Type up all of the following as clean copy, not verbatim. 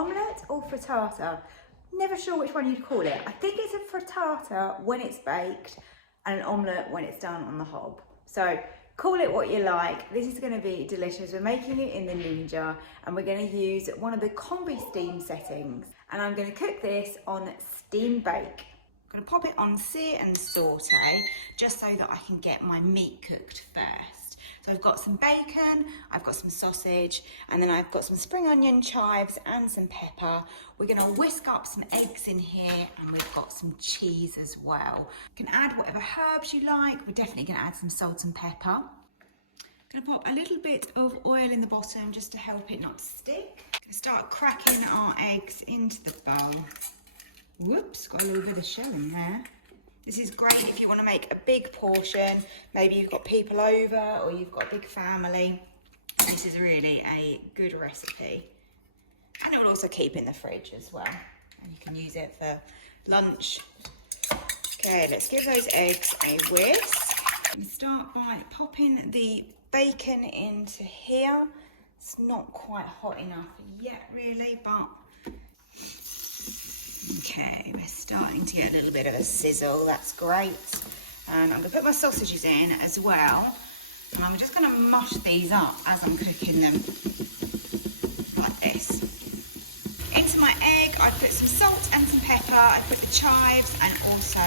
omelette or frittata. Never sure which one you'd call it. I think it's a frittata when it's baked and an omelette when it's done on the hob. So call it what you like. This is going to be delicious. We're making it in the Ninja and we're going to use one of the combi steam settings. And I'm going to cook this on steam bake. I'm going to pop it on sear and saute just so that I can get my meat cooked first. So I've got some bacon, I've got some sausage, and then I've got some spring onion, chives, and some pepper. We're going to whisk up some eggs in here, and we've got some cheese as well. You can add whatever herbs you like. We're definitely going to add some salt and pepper. I'm going to pop a little bit of oil in the bottom just to help it not stick. I'm going to start cracking our eggs into the bowl. Whoops, got a little bit of shell in there. This is great if you want to make a big portion. Maybe you've got people over or you've got a big family. This is really a good recipe. And it will also keep in the fridge as well. And you can use it for lunch. Okay, let's give those eggs a whisk. And start by popping the bacon into here. It's not quite hot enough yet really, but okay, we're starting to get a little bit of a sizzle. That's great. And I'm going to put my sausages in as well. And I'm just going to mush these up as I'm cooking them, like this. Into my egg, I put some salt and some pepper. I put the chives and also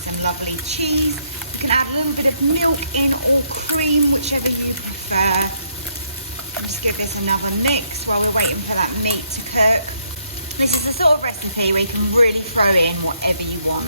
some lovely cheese. You can add a little bit of milk in or cream, whichever you prefer. And just give this another mix while we're waiting for that meat to cook. This is the sort of recipe where you can really throw in whatever you want.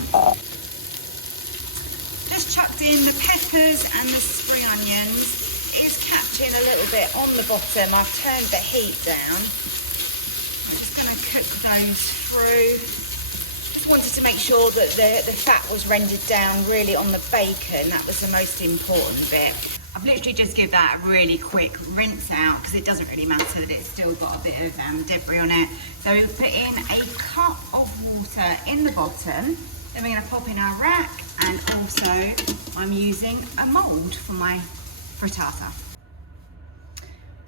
Just chucked in the peppers and the spring onions. It is catching a little bit on the bottom. I've turned the heat down. I'm just going to cook those through. Just wanted to make sure that the fat was rendered down really on the bacon. That was the most important bit. I've literally just give that a really quick rinse out because it doesn't really matter that it's still got a bit of debris on it. So we put in a cup of water in the bottom. Then we're going to pop in our rack, and also I'm using a mould for my frittata.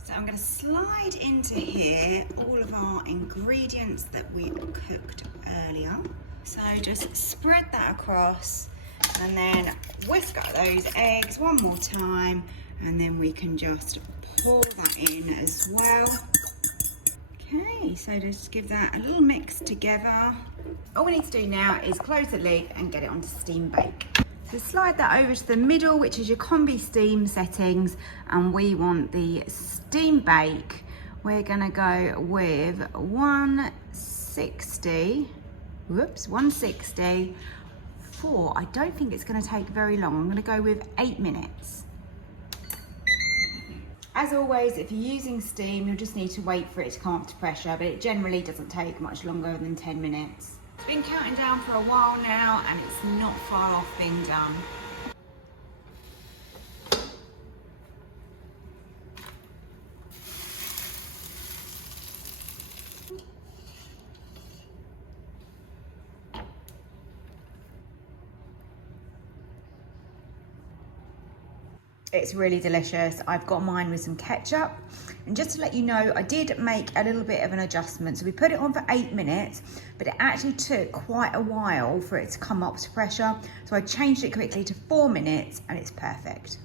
So I'm going to slide into here all of our ingredients that we cooked earlier. So just spread that across. And then whisk up those eggs one more time, and then we can just pour that in as well. Okay, so just give that a little mix together. All we need to do now is close the lid and get it onto steam bake. So slide that over to the middle, which is your combi steam settings, and we want the steam bake. We're gonna go with 160. I don't think it's going to take very long. I'm going to go with 8 minutes. As always, if you're using steam, you'll just need to wait for it to come up to pressure, but it generally doesn't take much longer than 10 minutes. It's been counting down for a while now, and it's not far off being done. It's really delicious. I've got mine with some ketchup. And just to let you know, I did make a little bit of an adjustment. So we put it on for 8 minutes, but it actually took quite a while for it to come up to pressure. So I changed it quickly to 4 minutes, and it's perfect.